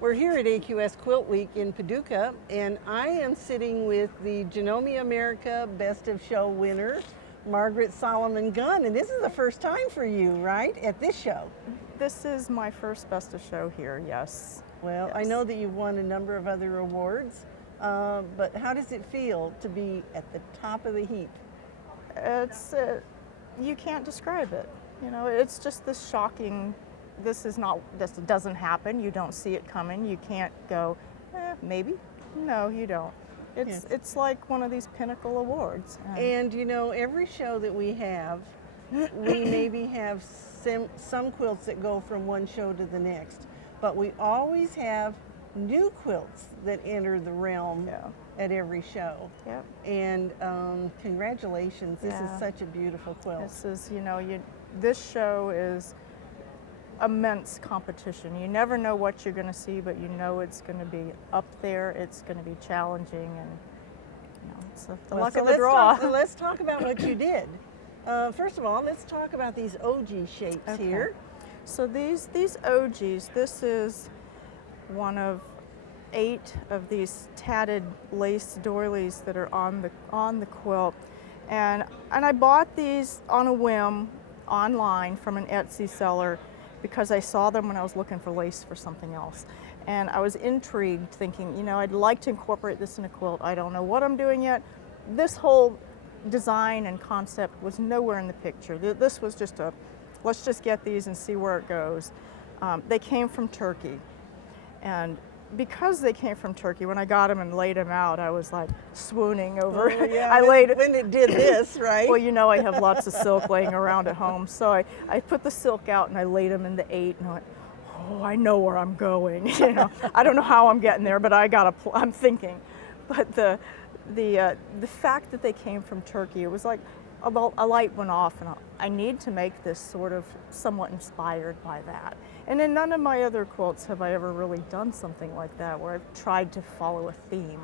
We're here at AQS QuiltWeek in Paducah, and I am sitting with the Janome America Best of Show winner, Margaret Solomon Gunn, and this is the first time for you, right, at this show? This is my first Best of Show here, yes. Well, yes. I know that you've won a number of other awards, but how does it feel to be at the top of the heap? It's, you can't describe it. You know, it's just this shocking, this doesn't happen, you don't see it coming, you can't go, maybe, no, you don't. It's like one of these pinnacle awards. And you know, every show that we have, we maybe have some quilts that go from one show to the next, but we always have new quilts that enter the realm at every show. Yep. And congratulations, this is such a beautiful quilt. This is, you know, this show is immense competition. You never know what you're going to see, but you know it's going to be up there, it's going to be challenging, and you know, it's the luck of the draw. Let's talk about what you did. First of all, let's talk about these OG shapes here. So these OGs, this is one of 8 of these tatted lace doilies that are on the quilt, and I bought these on a whim online from an Etsy seller because I saw them when I was looking for lace for something else, and I was intrigued, thinking, you know, I'd like to incorporate this in a quilt. I don't know what I'm doing yet. This whole design and concept was nowhere in the picture. This was just let's just get these and see where it goes. They came from Turkey, and because they came from Turkey, when I got them and laid them out, I was like swooning over. Oh, yeah. when it did this, right? Well, you know, I have lots of silk laying around at home, so I put the silk out and I laid them in the 8, and I went, oh, I know where I'm going. You know, I don't know how I'm getting there, but I'm thinking. But the fact that they came from Turkey, it was like a light went off, and I need to make this sort of somewhat inspired by that. And in none of my other quilts have I ever really done something like that, where I've tried to follow a theme.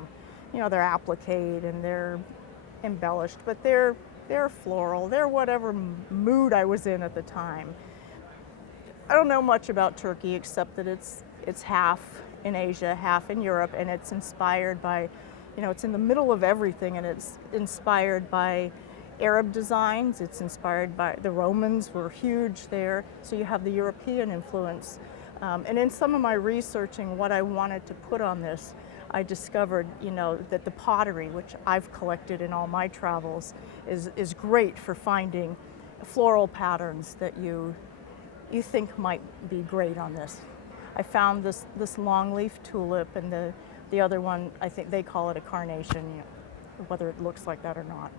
You know, they're appliqued and they're embellished, but they're floral. They're whatever mood I was in at the time. I don't know much about Turkey except that it's half in Asia, half in Europe, and it's inspired by, you know, it's in the middle of everything, and it's inspired by Arab designs. It's inspired by the Romans were huge there, so you have the European influence. And in some of my researching what I wanted to put on this, I discovered, you know, that the pottery, which I've collected in all my travels, is great for finding floral patterns that you think might be great on this. I found this longleaf tulip, and the other one, I think they call it a carnation. You know, whether it looks like that or not.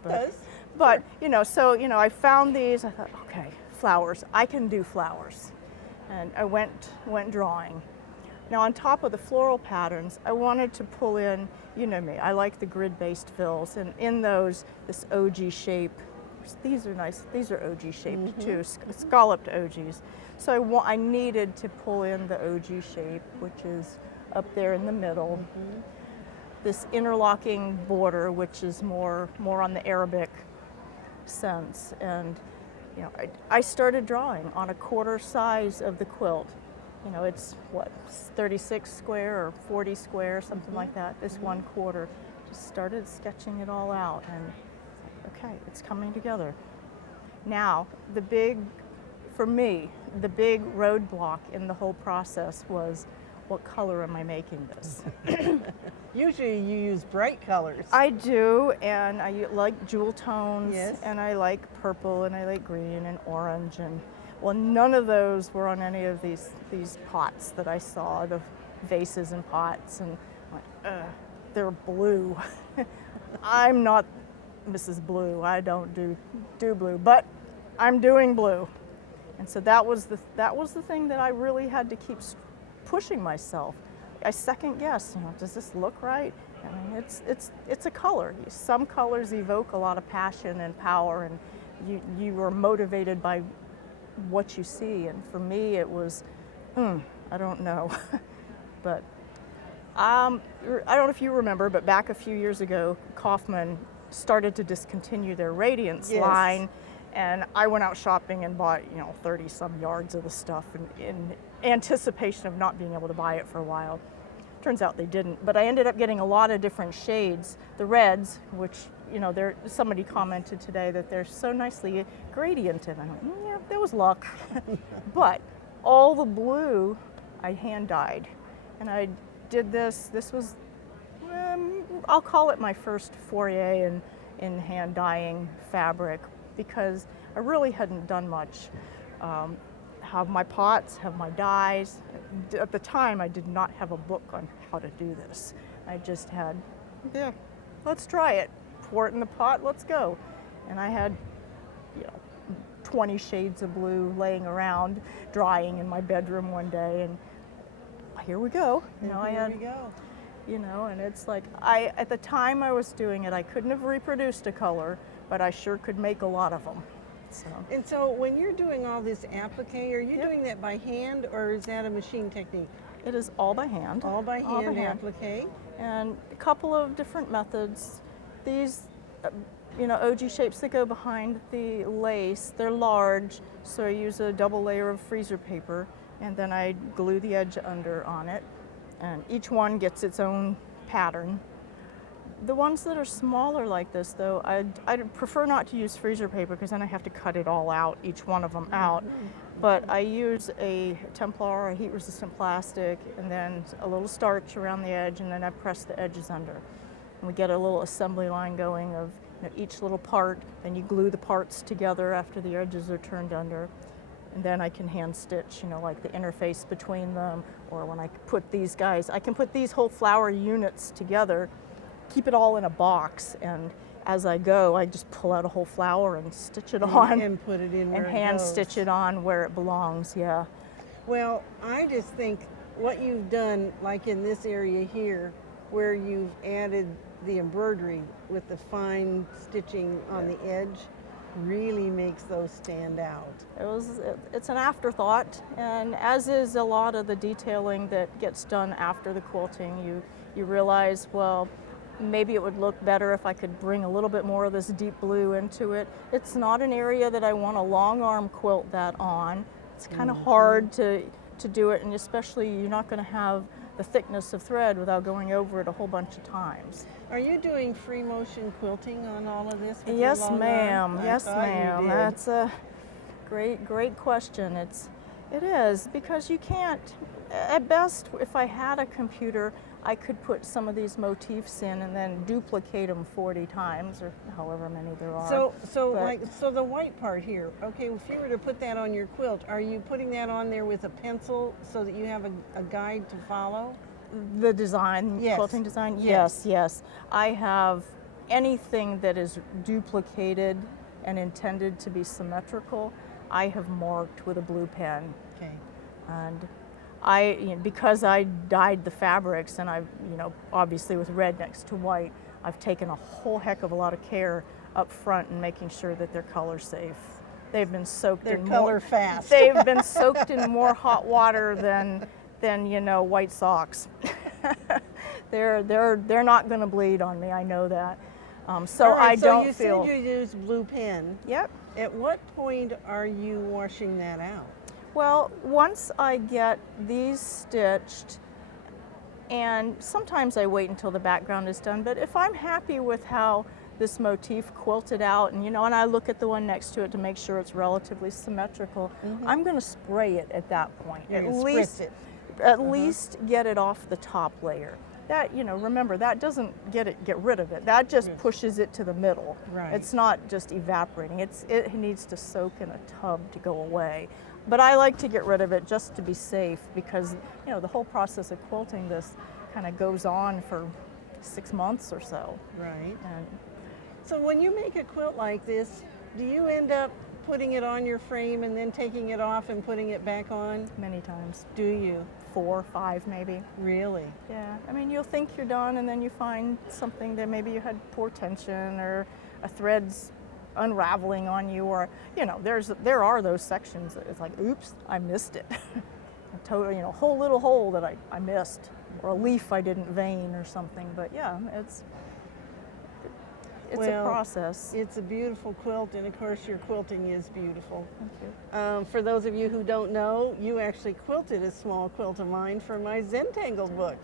But you know, so you know, I found these. I thought, okay, flowers. I can do flowers, and I went drawing. Now, on top of the floral patterns, I wanted to pull in. You know me. I like the grid-based fills, and in those, this OG shape. These are nice. These are OG shaped too, scalloped OGs. So I needed to pull in the OG shape, which is up there in the middle. This interlocking border, which is more on the Arabic sense, and you know, I started drawing on a quarter size of the quilt. You know, it's what, 36 square or 40 square, something like that. This 1/4. Just started sketching it all out, and okay, it's coming together. Now, for me, the big roadblock in the whole process was, what color am I making this? Usually you use bright colors. I do, and I like jewel tones, yes. And I like purple, and I like green and orange, and well, none of those were on any of these pots that I saw, the vases and pots, and they're blue. I'm not Mrs. Blue. I don't do blue, but I'm doing blue, and so that was the thing that I really had to keep pushing myself. I second guess, you know, does this look right? I mean, it's a color. Some colors evoke a lot of passion and power, and you are motivated by what you see. And for me, it was, I don't know, but I don't know if you remember, but back a few years ago, Kaufman started to discontinue their Radiance line, and I went out shopping and bought, you know, 30 some yards of the stuff, and anticipation of not being able to buy it for a while. Turns out they didn't, but I ended up getting a lot of different shades. The reds, which, you know, somebody commented today that they're so nicely gradient, and I went, yeah, that was luck. But all the blue I hand dyed, and I did this was, I'll call it my first foray in hand dyeing fabric, because I really hadn't done much. Have my pots, have my dyes. At the time, I did not have a book on how to do this. I just had, yeah, let's try it. Pour it in the pot, let's go. And I had, you know, 20 shades of blue laying around, drying in my bedroom one day, and here we go. You know, here we go. You know, and it's like, at the time I was doing it, I couldn't have reproduced a color, but I sure could make a lot of them. So. And so when you're doing all this applique, are you doing that by hand, or is that a machine technique? It is all by hand. All by hand applique. And a couple of different methods. These, you know, OG shapes that go behind the lace, they're large, so I use a double layer of freezer paper, and then I glue the edge under on it, and each one gets its own pattern. The ones that are smaller like this, though, I'd prefer not to use freezer paper, because then I have to cut it all out, each one of them out. But I use a Templar, a heat-resistant plastic, and then a little starch around the edge, and then I press the edges under. And we get a little assembly line going of, you know, each little part, then you glue the parts together after the edges are turned under. And then I can hand stitch, you know, like the interface between them, or when I put these guys, I can put these whole flower units together, keep it all in a box, and as I go, I just pull out a whole flower and stitch it on. And put it in where and hand it goes. stitch it on where it belongs, yeah. Well, I just think what you've done, like in this area here, where you've added the embroidery with the fine stitching on the edge, really makes those stand out. It's an afterthought, and as is a lot of the detailing that gets done after the quilting, you realize, well, maybe it would look better if I could bring a little bit more of this deep blue into it. It's not an area that I want a long arm quilt that on. It's kind of hard to do it, and especially you're not going to have the thickness of thread without going over it a whole bunch of times. Are you doing free motion quilting on all of this? With Yes, your long ma'am. arm? Yes, ma'am. That's a great question. It is, because you can't, at best, if I had a computer, I could put some of these motifs in and then duplicate them 40 times, or however many there are. So the white part here, okay, if you were to put that on your quilt, are you putting that on there with a pencil so that you have a guide to follow? The design, yes. Quilting design? Yes. I have anything that is duplicated and intended to be symmetrical, I have marked with a blue pen. Okay. And because I dyed the fabrics, and I've, obviously with red next to white, I've taken a whole heck of a lot of care up front in making sure that they're color safe. They've been soaked in color fast. They've been soaked in more hot water than white socks. They're not going to bleed on me. I know that. So right, I don't feel. So you said you use blue pen. Yep. At what point are you washing that out? Well, once I get these stitched, and sometimes I wait until the background is done, but if I'm happy with how this motif quilted out, and and I look at the one next to it to make sure it's relatively symmetrical, I'm going to spray it at that point. At least get it off the top layer. That, remember, that doesn't get rid of it. That just pushes it to the middle. Right. It's not just evaporating. It needs to soak in a tub to go away. But I like to get rid of it just to be safe, because the whole process of quilting this kind of goes on for 6 months or so. Right. And so when you make a quilt like this, do you end up putting it on your frame and then taking it off and putting it back on? many times. Do you? 4 or 5 maybe. Really? Yeah. I mean, you'll think you're done, and then you find something that maybe you had poor tension, or a thread's unraveling on you, or there are those sections that it's like, oops, I missed it. A total, whole little hole that I missed, or a leaf I didn't vein or something. But yeah, it's. it's a Well, process. It's a beautiful quilt, and of course your quilting is beautiful. Thank you. For those of you who don't know, you actually quilted a small quilt of mine for my Zentangled book.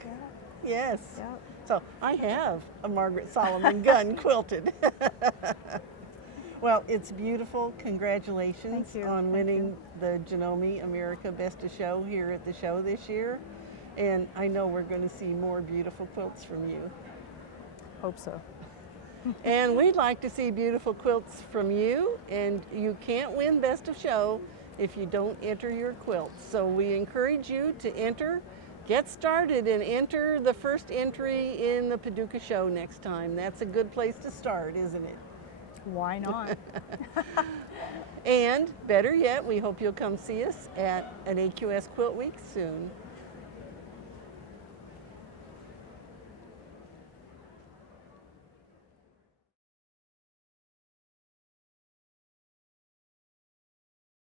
Yes. Yeah. So I have a Margaret Solomon Gunn quilted. Well, it's beautiful. Congratulations Thank you. on Thank winning the Janome America Best of Show here at the show this year. And I know we're going to see more beautiful quilts from you. Hope so. And we'd like to see beautiful quilts from you, and you can't win Best of Show if you don't enter your quilts. So we encourage you to enter, get started, and enter the first entry in the Paducah show next time. That's a good place to start, isn't it? Why not? And better yet, we hope you'll come see us at an AQS Quilt Week soon.